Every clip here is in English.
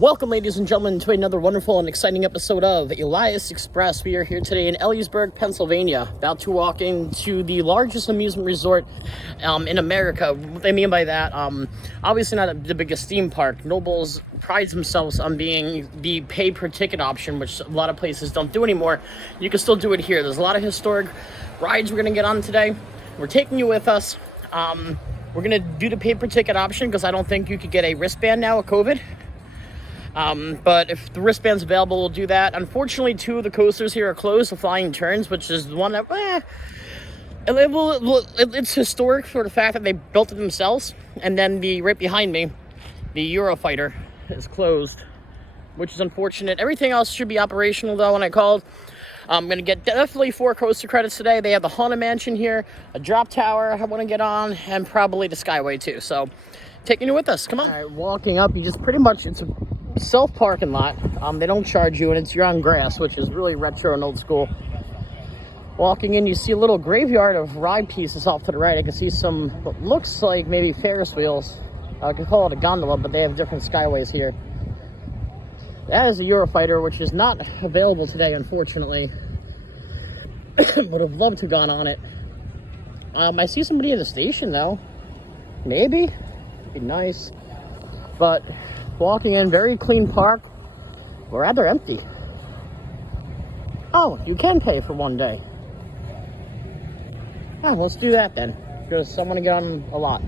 Welcome, ladies and gentlemen, to another wonderful and exciting episode of Elias Express. We are here today in Elliasburg, Pennsylvania, about to walk into the largest amusement resort in America. What I mean by that, obviously not the biggest theme park. Knoebels prides themselves on being the pay-per-ticket option, which a lot of places don't do anymore. You can still do it here. There's a lot of historic rides we're going to get on today. We're taking you with us. We're going to do the pay-per-ticket option because I don't think you could get a wristband now with COVID. But if the wristband's available, we'll do that. Unfortunately, two of the coasters here are closed, the Flying Turns, which is the one that, it's historic for the fact that they built it themselves. And then right behind me, the Eurofighter is closed, which is unfortunate. Everything else should be operational, though, when I called. I'm going to get definitely 4 coaster credits today. They have the Haunted Mansion here, a drop tower I want to get on, and probably the Skyway, too. So, taking you with us. Come on. All right, walking up, you just pretty much, it's a self-parking lot. They don't charge you, and you're on grass, which is really retro and old school. Walking in, you see a little graveyard of ride pieces off to the right. I can see some, what looks like maybe Ferris wheels. I could call it a gondola, but they have different skyways here. That is a Eurofighter, which is not available today, unfortunately. Would have loved to have gone on it. I see somebody in the station, though. Maybe. Be nice. But walking in, very clean park. Rather empty. Oh, you can pay for one day. Oh, let's do that then, because I want to get on a lot.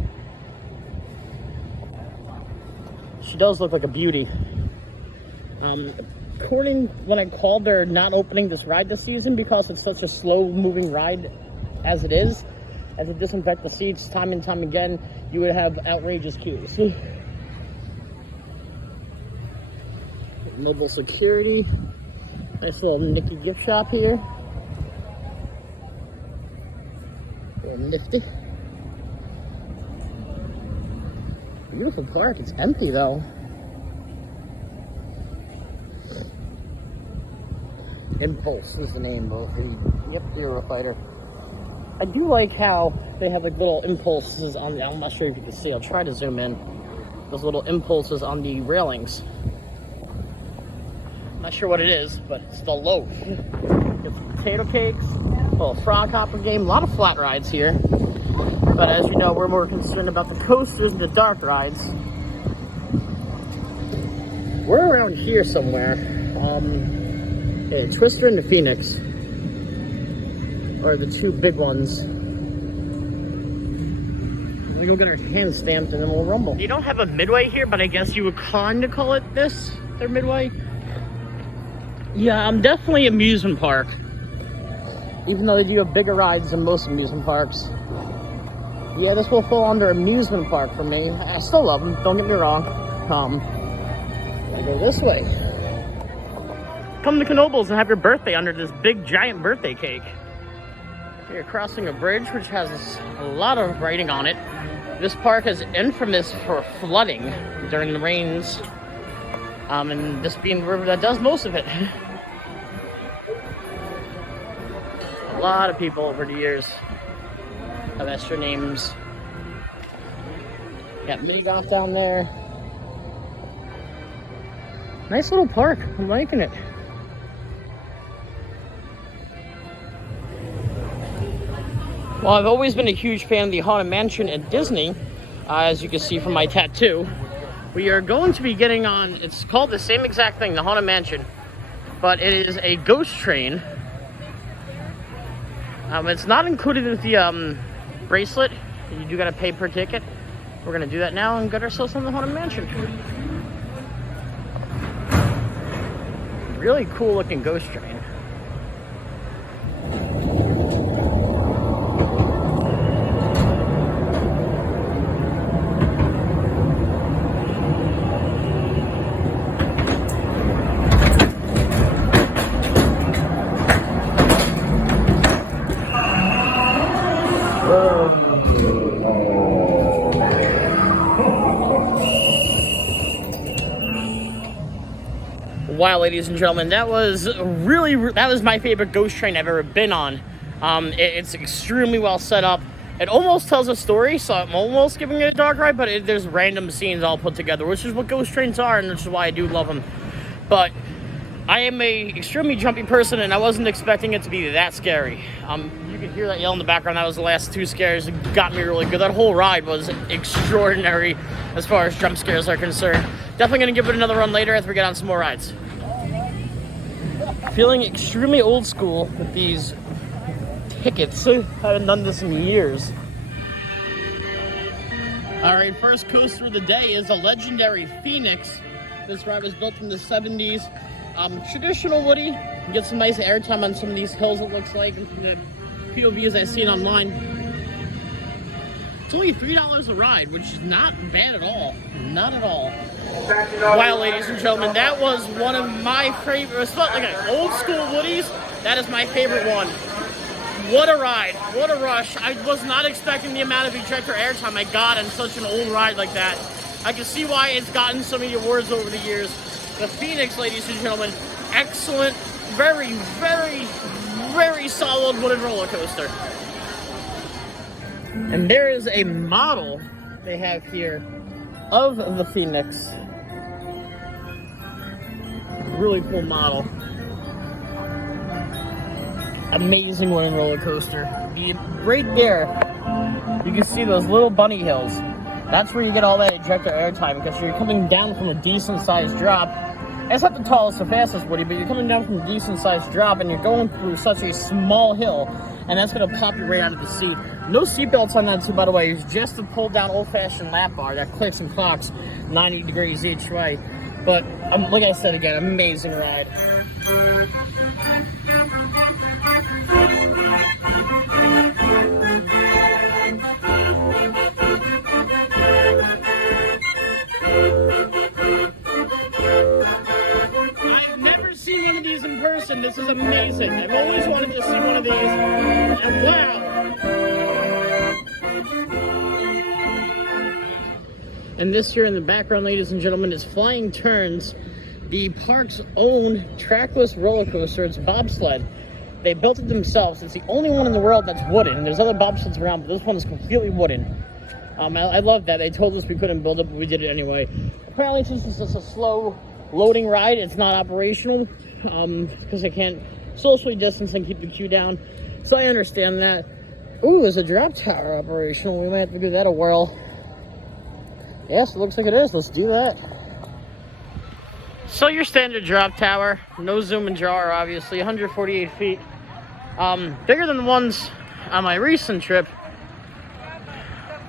She does look like a beauty. According when I called, they're not opening this ride this season because it's such a slow-moving ride as it is. As it disinfect the seats time and time again, you would have outrageous queues. Mobile security. Nice little Nicky gift shop here. A little nifty. Beautiful park. It's empty though. Impulse is the name of the Eurofighter. I do like how they have like little impulses on the, I'm not sure if you can see, I'll try to zoom in. Those little impulses on the railings. Not sure what it is, but it's the loaf. Get some potato cakes, a little frog hopper game, a lot of flat rides here. But as you know, we're more concerned about the coasters and the dark rides. We're around here somewhere. Okay, Twister and the Phoenix are the two big ones. We'll go get our hands stamped and then we'll rumble. You don't have a midway here, but I guess you would kind of call it this, their midway. Yeah, I'm definitely amusement park. Even though they do have bigger rides than most amusement parks. Yeah, this will fall under amusement park for me. I still love them, don't get me wrong. I go this way. Come to Knoebels and have your birthday under this big giant birthday cake. You're crossing a bridge which has a lot of writing on it. This park is infamous for flooding during the rains. And this being the river that does most of it. A lot of people over the years have extra names. Got mini golf down there. Nice little park. I'm liking it. Well, I've always been a huge fan of the Haunted Mansion at Disney, as you can see from my tattoo. We are going to be getting on, it's called the same exact thing, the Haunted Mansion, but it is a ghost train. It's not included with the bracelet. You do gotta pay per ticket. We're gonna do that now and get ourselves on the Haunted Mansion. Really cool looking ghost train. Wow, ladies and gentlemen, that was my favorite ghost train I've ever been on. It's extremely well set up. It almost tells a story, so I'm almost giving it a dark ride, but there's random scenes all put together, which is what ghost trains are, and which is why I do love them. But I am a extremely jumpy person, and I wasn't expecting it to be that scary. You can hear that yell in the background. That was the last 2 scares. It got me really good. That whole ride was extraordinary as far as jump scares are concerned. Definitely going to give it another run later after we get on some more rides. Feeling extremely old school with these tickets. I haven't done this in years. Alright, first coaster of the day is a legendary Phoenix. This ride was built in the 70s. Traditional Woody. You get some nice airtime on some of these hills, it looks like, and from the POVs I've seen online. It's only $3 a ride, which is not bad at all. Not at all. Wow, ladies and gentlemen, that was one of my favorite. It's not like an old school Woodies. That is my favorite one. What a ride. What a rush. I was not expecting the amount of ejector airtime I got on such an old ride like that. I can see why it's gotten so many awards over the years. The Phoenix, ladies and gentlemen, excellent, very, very, very solid wooden roller coaster. And there is a model they have here of the Phoenix. Really cool model. Amazing wooden roller coaster. Right there, you can see those little bunny hills. That's where you get all that ejector airtime, because you're coming down from a decent sized drop. It's not the tallest or fastest Woody, but you're coming down from a decent sized drop and you're going through such a small hill, and that's going to pop you right out of the seat. No seatbelts on that too, by the way. It's just a pull down old fashioned lap bar that clicks and clocks 90 degrees each way. But like I said again, amazing ride. I've never seen one of these in person. This is amazing. I've always wanted to see one of these. And wow! And this here in the background, ladies and gentlemen, is Flying Turns, the park's own trackless roller coaster. It's bobsled. They built it themselves. It's the only one in the world that's wooden. There's other bobsleds around, but this one is completely wooden. I love that. They told us we couldn't build it, but we did it anyway. Apparently, since it's just a slow loading ride, it's not operational, because they can't socially distance and keep the queue down. So I understand that. Ooh, there's a drop tower operational. We might have to give that a whirl. Yes, it looks like it is. Let's do that. So your standard drop tower, no zoom and jar, obviously, 148 feet. Bigger than the ones on my recent trip.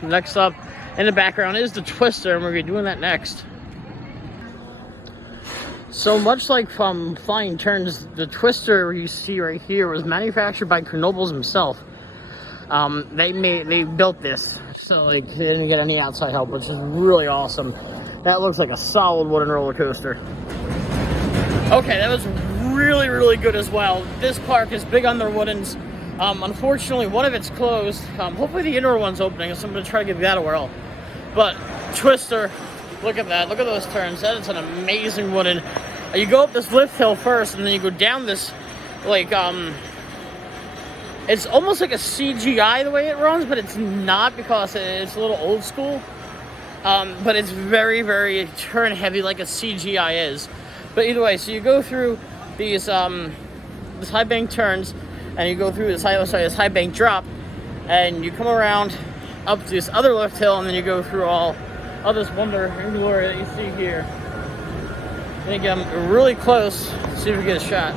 Next up in the background is the Twister, and we're going to be doing that next. So much like from Flying Turns, the Twister you see right here was manufactured by Knoebels himself. They built this, so like they didn't get any outside help, which is really awesome. That looks like a solid wooden roller coaster. Okay, that was really, really good as well. This park is big on their woodens. Unfortunately, one of it's closed. Hopefully the indoor one's opening, so I'm going to try to give that a whirl. But Twister, look at that. Look at those turns. That is an amazing wooden. You go up this lift hill first, and then you go down this, like, it's almost like a CGI the way it runs, but it's not, because it's a little old school. But it's very, very turn heavy like a CGI is. But either way, so you go through these this high bank turns, and you go through this high bank drop, and you come around up to this other lift hill, and then you go through all this wonder and glory that you see here. And again, really close. See if we get a shot.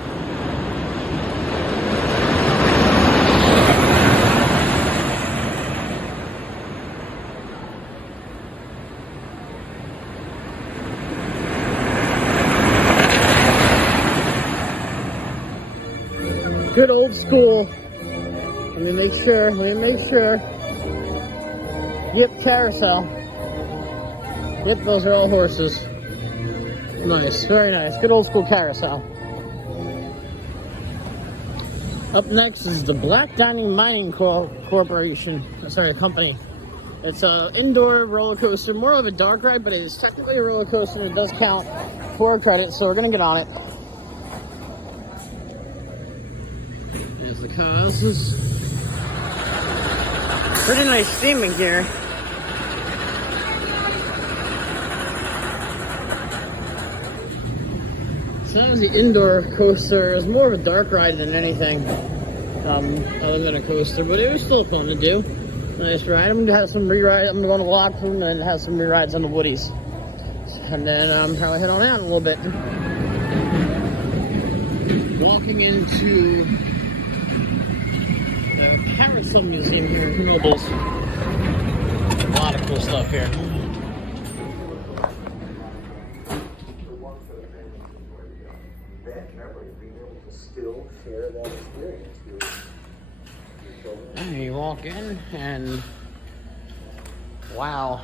Good old school. Let me make sure. Yep, carousel. Yep, those are all horses. Nice, very nice. Good old school carousel. Up next is the Black Diamond Mining Corporation. Sorry, company. It's an indoor roller coaster, more of a dark ride, but it is technically a roller coaster. It does count for credit, so we're gonna get on it. There's the cars. Pretty nice theming here. So that was the indoor coaster. It was more of a dark ride than anything, other than a coaster, but it was still fun to do. Nice ride. I'm gonna have some re-rides. I'm gonna go on the Lockroom and have some re-rides on the Woodies. And then probably head on out a little bit. Walking into the Carousel Museum here in Knoebels. A lot of cool stuff here. And you walk in and wow,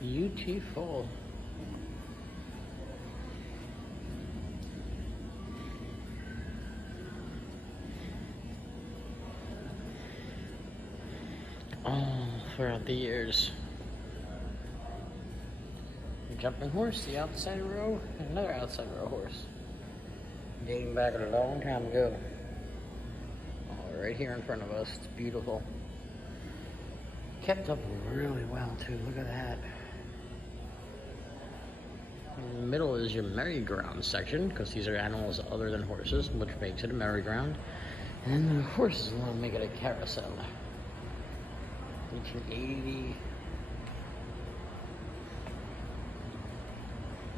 beautiful. All throughout the years. Jumping horse, the outside row, and another outside row horse. Dating back a long time ago. Oh, right here in front of us. It's beautiful. Kept up really well too. Look at that. In the middle is your merry-go-round section, because these are animals other than horses, which makes it a merry-go-round. And then the horses will make it a carousel. 1880,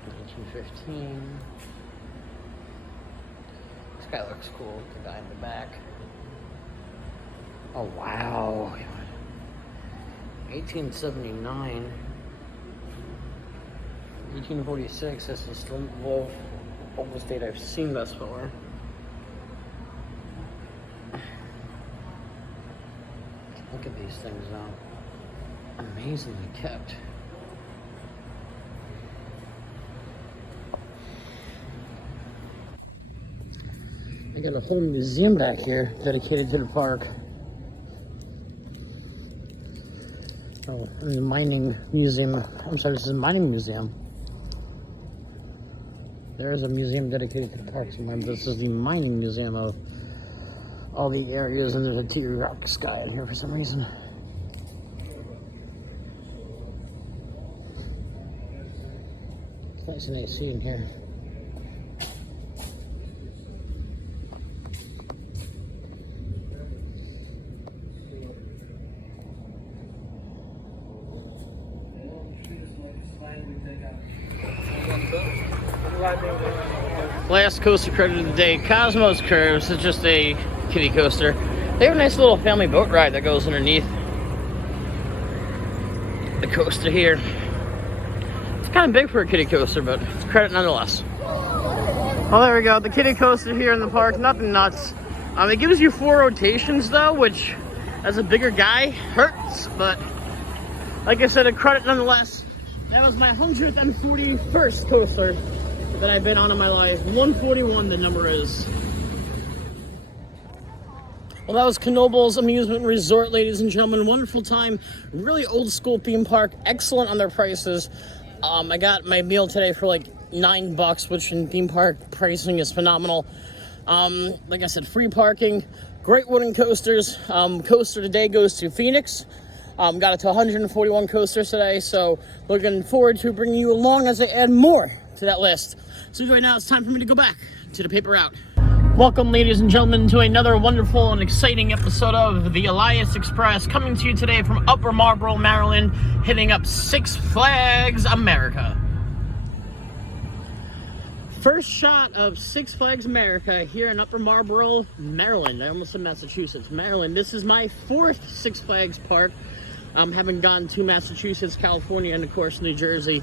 1915. This guy looks cool, the guy in the back. Oh wow. 1879. 1846, this is the oldest date I've seen thus far. Look at these things now. Amazingly kept. I got a whole museum back here dedicated to the park. Oh, the mining museum. I'm sorry, this is a mining museum. There's a museum dedicated to the park somewhere, but this is the mining museum of all the areas, and there's a T-Rock sky in here for some reason. It's nice and AC in here. Last coaster credit of the day, Cosmos Curves. It's just a kiddie coaster. They have a nice little family boat ride that goes underneath the coaster here. It's kind of big for a kiddie coaster, but it's credit nonetheless. Well, there we go. The kiddie coaster here in the park, nothing nuts. It gives you 4 rotations though, which as a bigger guy hurts, but like I said, a credit nonetheless. That was my 141st coaster that I've been on in my life. 141 the number is. Well, that was Knoebels Amusement Resort, ladies and gentlemen. Wonderful time. Really old school theme park. Excellent on their prices. I got my meal today for like $9, which in theme park pricing is phenomenal. Like I said, free parking, great wooden coasters. Coaster today goes to Phoenix. Got it to 141 coasters today, so looking forward to bringing you along as I add more to that list. So right now it's time for me to go back to the paper route. Welcome, ladies and gentlemen, to another wonderful and exciting episode of the Elias Express, coming to you today from Upper Marlboro, Maryland, hitting up Six Flags America. First shot of Six Flags America here in Upper Marlboro, Maryland. I almost said Massachusetts, Maryland. This is my 4th Six Flags park. Having gone to Massachusetts, California, and of course New Jersey.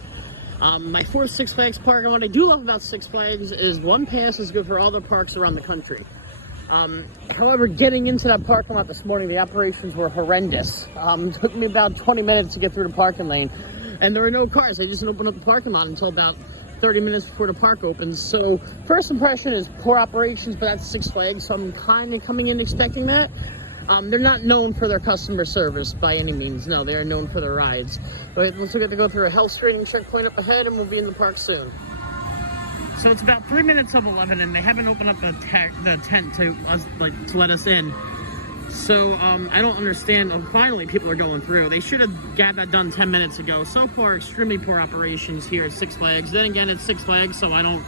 My 4th Six Flags park, and what I do love about Six Flags is one pass is good for all the parks around the country. However, getting into that parking lot this morning, the operations were horrendous. It took me about 20 minutes to get through the parking lane, and there were no cars. They just didn't open up the parking lot until about 30 minutes before the park opens. So first impression is poor operations, but that's Six Flags, so I'm kind of coming in expecting that. They're not known for their customer service by any means. No, they are known for their rides. But let's get to go through a health screening checkpoint up ahead, and we'll be in the park soon. So it's about 3 minutes of 11, and they haven't opened up the tent to let us in. So I don't understand. Finally, people are going through. They should have got that done 10 minutes ago. So far, extremely poor operations here at Six Flags. Then again, it's Six Flags, so I don't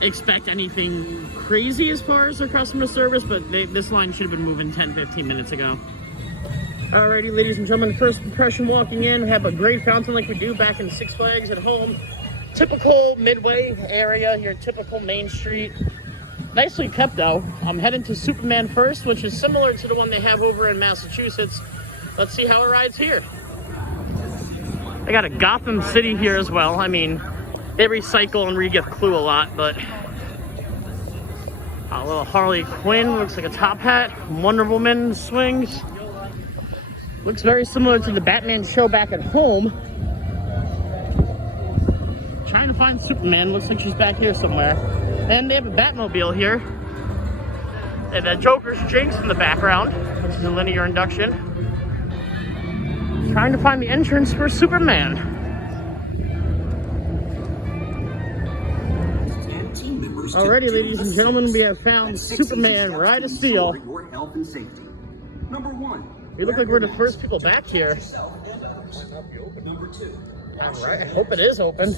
expect anything crazy as far as their customer service, but this line should have been moving 10-15 minutes ago. Alrighty, ladies and gentlemen, first impression walking in, we have a great fountain like we do back in Six Flags at home. Typical Midway area, your typical Main Street. Nicely kept though. I'm heading to Superman first, which is similar to the one they have over in Massachusetts. Let's see how it rides here. They got a Gotham City here as well. I mean, they recycle and re-gift Clue a lot, but a little Harley Quinn, looks like a top hat. Wonder Woman swings. Looks very similar to the Batman show back at home. Trying to find Superman, looks like she's back here somewhere. And they have a Batmobile here. And the Joker's Jinx in the background, which is a linear induction. Trying to find the entrance for Superman. Alrighty, ladies and gentlemen, we have found Superman Ride of Steel. We look like we're the first people back here. Alright, I hope it is open.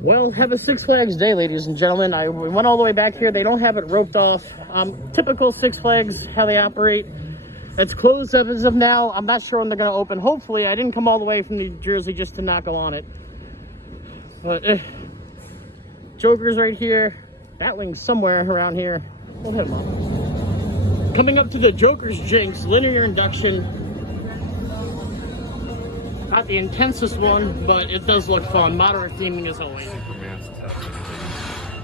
Well, have a Six Flags day, ladies and gentlemen. We went all the way back here. They don't have it roped off. Typical Six Flags, how they operate. It's closed as of now. I'm not sure when they're going to open. Hopefully, I didn't come all the way from New Jersey just to not go on it. But Joker's right here. Batwing's somewhere around here. We'll hit him up. Coming up to the Joker's Jinx, linear induction. Not the intensest one, but it does look fun. Moderate theming as always.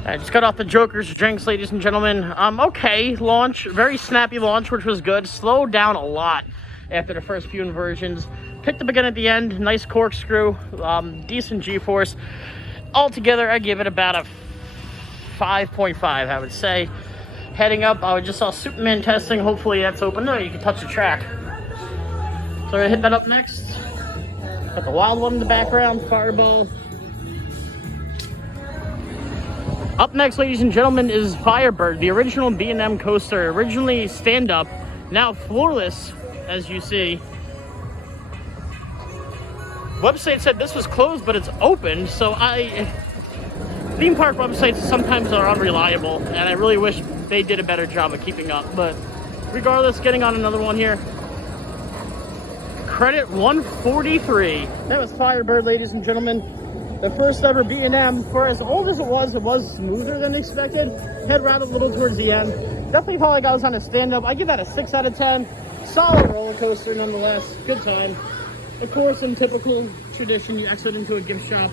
I just got off the Joker's Jinx, ladies and gentlemen. Okay, launch. Very snappy launch, which was good. Slowed down a lot after the first few inversions. Picked up again at the end. Nice corkscrew. Decent G-force. Altogether, I give it about a 5.5, I would say. Heading up, I just saw Superman testing. Hopefully that's open. No, you can touch the track. So I'm going to hit that up next. Got the wild one in the background, Fireball. Up next, ladies and gentlemen, is Firebird, the original B&M coaster. Originally stand-up, now floorless, as you see. Website said this was closed, but it's open, so theme park websites sometimes are unreliable, and I really wish they did a better job of keeping up. But regardless, getting on another one here. Credit 143. That was Firebird, ladies and gentlemen. The first ever B&M. For as old as it was smoother than expected. Head rather little towards the end. Definitely felt like I was on a stand-up. I give that a 6 out of 10. Solid roller coaster nonetheless. Good time. Of course, in typical tradition, you exit into a gift shop.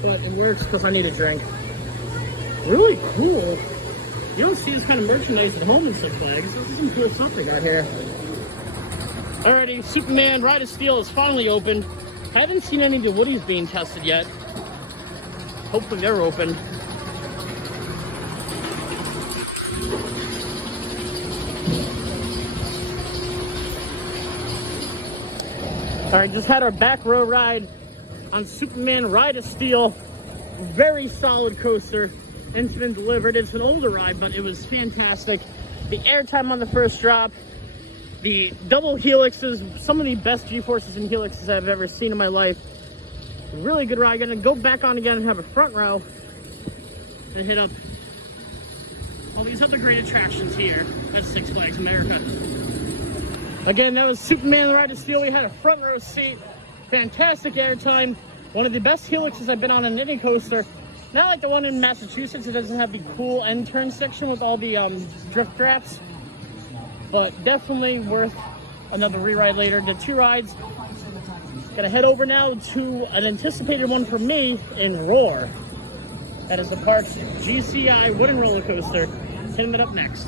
But it works because I need a drink. Really cool. You don't see this kind of merchandise at home in Six Flags. This is some cool stuff they got here. Alrighty, Superman Ride of Steel is finally open. Haven't seen any of the Woodies being tested yet. Hopefully they're open. Alright, just had our back row ride on Superman Ride of Steel. Very solid coaster. Instrument delivered. It's an older ride, but it was fantastic. The airtime on the first drop. The double helixes, some of the best G-forces and helixes I've ever seen in my life. Really good ride. Gonna go back on again and have a front row and hit up all these other great attractions here at Six Flags America. Again, that was Superman Ride of Steel. We had a front row seat. Fantastic airtime. One of the best helixes I've been on in any coaster. Not like the one in Massachusetts. It doesn't have the cool end turn section with all the drift traps. But definitely worth another re-ride later. Did 2 rides. Gonna head over now to an anticipated one for me in Roar. That is the park's GCI wooden roller coaster. Hitting it up next.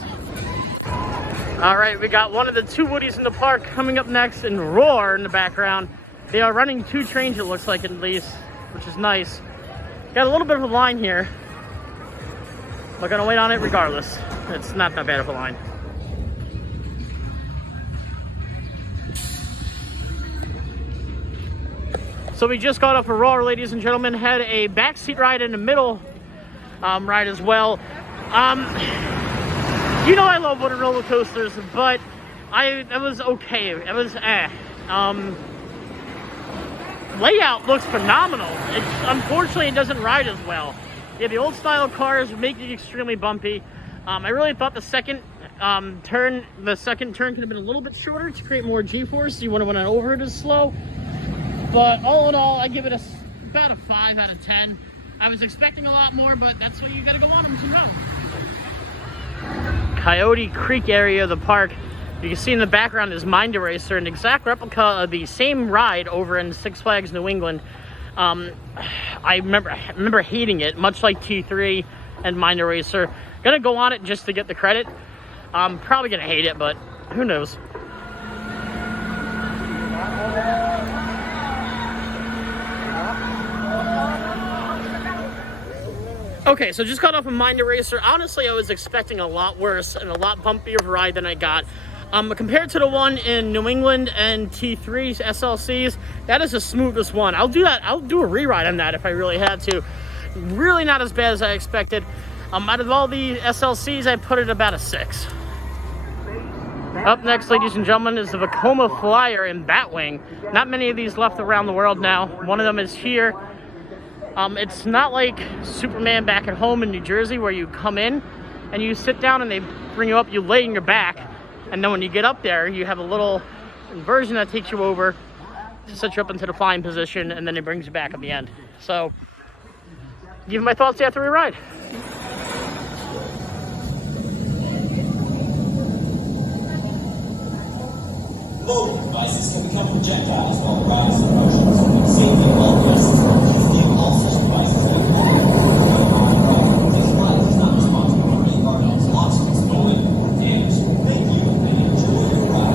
All right, we got one of the 2 Woodies in the park coming up next in Roar in the background. They are running 2 trains, it looks like, at least, which is nice. Got a little bit of a line here. We're gonna wait on it regardless. It's not that bad of a line. So we just got off a Roar, ladies and gentlemen. Had a backseat ride in the middle ride as well. You know I love wooden roller coasters, but it was okay. It was layout looks phenomenal. Unfortunately, it doesn't ride as well. Yeah, the old style cars make it extremely bumpy. I really thought the second turn could have been a little bit shorter to create more G-force. You wouldn't want to over it as slow. But all in all, I give it about a 5 out of 10. I was expecting a lot more, but that's what you got to go on them to know. Coyote Creek area of the park. You can see in the background is Mind Eraser, an exact replica of the same ride over in Six Flags New England. I remember hating it, much like T3 and Mind Eraser. Gonna go on it just to get the credit. I'm probably gonna hate it, but who knows. Okay, so just got off of Mind Eraser. Honestly, I was expecting a lot worse and a lot bumpier of a ride than I got. Compared to the one in New England and T3's SLCs, that is the smoothest one. I'll do that. I'll do a rewrite on that if I really had to. Really not as bad as I expected. Out of all the SLCs, I put it about a 6. Up next, ladies and gentlemen, is the Vekoma Flyer in Batwing. Not many of these left around the world now. One of them is here. It's not like Superman back at home in New Jersey where you come in and you sit down and they bring you up, you lay on your back, and then when you get up there, you have a little inversion that takes you over to set you up into the flying position, and then it brings you back at the end. So, give my thoughts after we ride. Mobile devices can become projectiles while the ride is in motion, so we safely all guests view all such devices that are this ride is not responsible for any articles lost, stolen, or damaged. Thank you and enjoy your ride.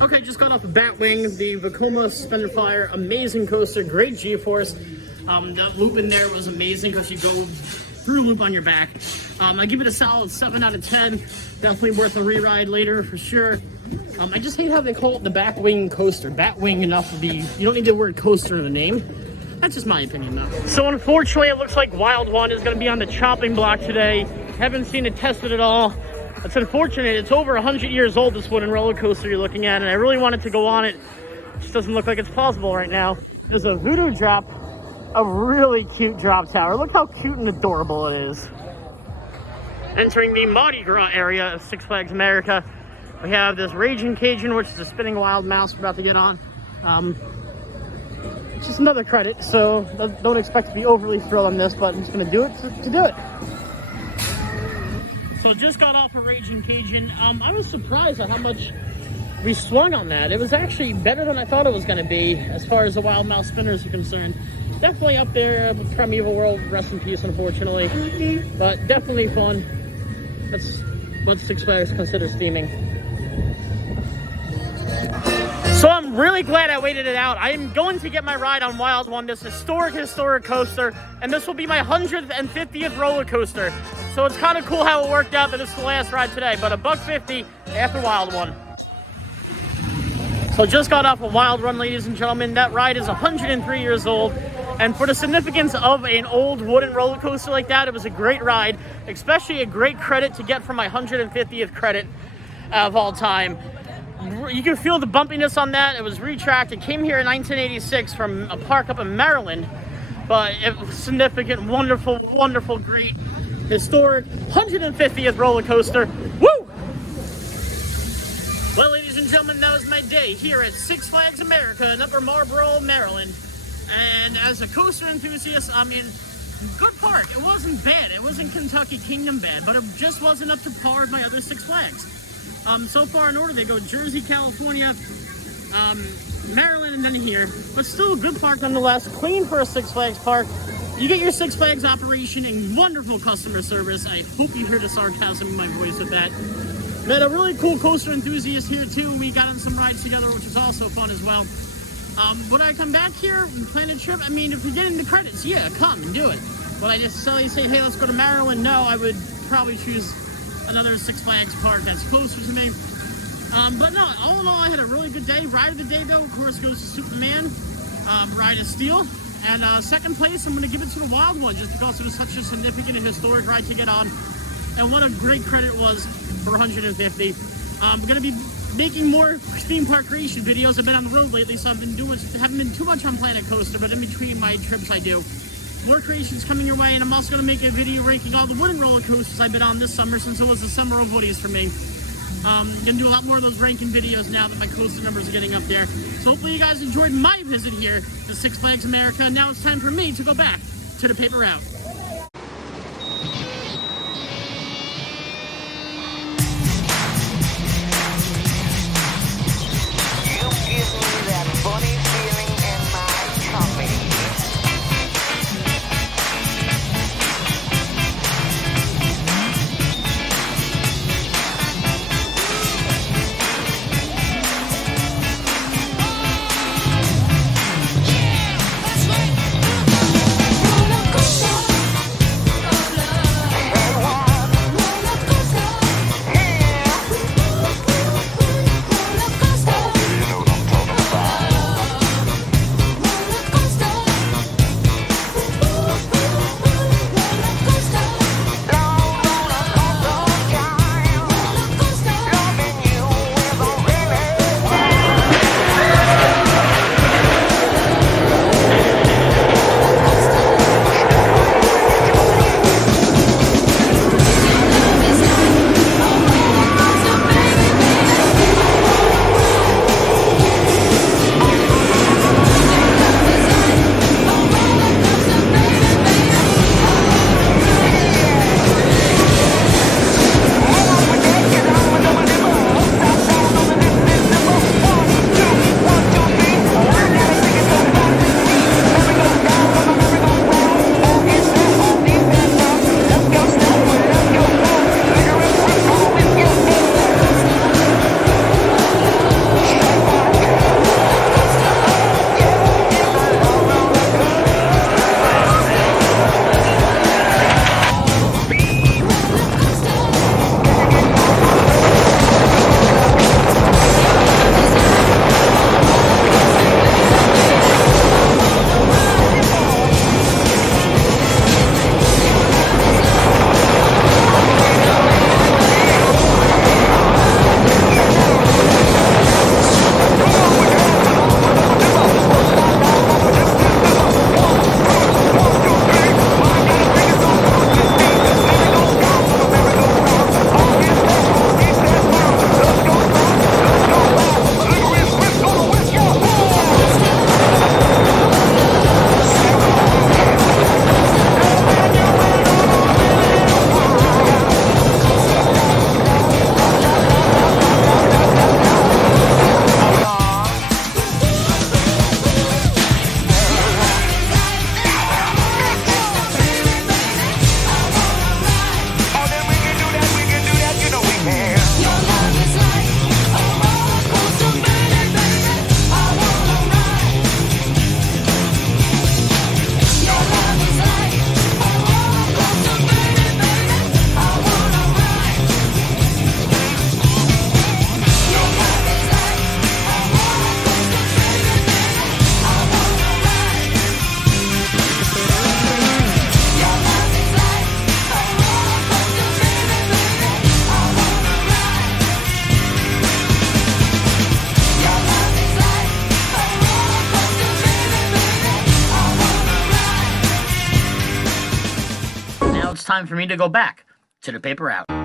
Okay, just got off the Batwing, the Vekoma Suspended Flyer, amazing coaster, great G-force. That loop in there was amazing because you go through loop on your back. I give it a solid 7 out of 10. Definitely worth a re-ride later for sure. I just hate how they call it the Batwing coaster. Batwing enough to be, you don't need the word coaster in the name. That's just my opinion though. So unfortunately, it looks like Wild One is gonna be on the chopping block today. Haven't seen it tested at all. It's unfortunate. It's over 100 years old, this wooden roller coaster you're looking at, and I really wanted to go on it. It just doesn't look like it's possible right now. There's a Voodoo drop, a really cute drop tower. Look how cute and adorable it is. Entering the Mardi Gras area of Six Flags America, we have this Raging Cajun, which is a spinning wild mouse we're about to get on. It's just another credit, so don't expect to be overly thrilled on this, but I'm just going to do it to do it. So just got off a Raging Cajun. I was surprised at how much we swung on that. It was actually better than I thought it was going to be as far as the wild mouse spinners are concerned. Definitely up there with Primeval World, rest in peace, unfortunately, but definitely fun. That's what Six Flags considers theming. So I'm really glad I waited it out. I am going to get my ride on Wild One, this historic coaster, and this will be my 150th roller coaster. So it's kind of cool how it worked out that it's the last ride today, but $150 after Wild One. So just got off a Wild Run, ladies and gentlemen. That ride is 103 years old. And for the significance of an old wooden roller coaster like that, it was a great ride, especially a great credit to get for my 150th credit of all time. You can feel the bumpiness on that. It was retracked. It came here in 1986 from a park up in Maryland, but it was significant, wonderful, wonderful, great, historic 150th roller coaster. Woo! Well, ladies and gentlemen, that was my day here at Six Flags America in Upper Marlboro, Maryland. And as a coaster enthusiast, I mean, good park. It wasn't bad. It wasn't Kentucky Kingdom bad, but it just wasn't up to par with my other Six Flags. So far in order, they go Jersey, California, Maryland, and then here. But still a good park nonetheless. Clean for a Six Flags park. You get your Six Flags operation and wonderful customer service. I hope you heard the sarcasm in my voice with that. Met a really cool coaster enthusiast here too. We got on some rides together, which was also fun as well. Would I come back here and plan a trip? I mean, if we're getting the credits, yeah, come and do it. Would I necessarily say, hey, let's go to Maryland? No, I would probably choose another Six Flags park that's closer to me. But no, all in all, I had a really good day. Ride of the day, though, of course, goes to Superman. Ride of Steel. And second place, I'm going to give it to the Wild One, just because it was such a significant and historic ride to get on. And what a great credit it was for 150. I'm going to be making more theme park creation videos. I've been on the road lately, so haven't been too much on Planet Coaster, but in between my trips I do. More creations coming your way, and I'm also going to make a video ranking all the wooden roller coasters I've been on this summer, since it was the summer of Woodies for me. I'm going to do a lot more of those ranking videos now that my coaster numbers are getting up there. So hopefully you guys enjoyed my visit here to Six Flags America. Now it's time for me to go back to the paper route. Time for me to go back to the paper route.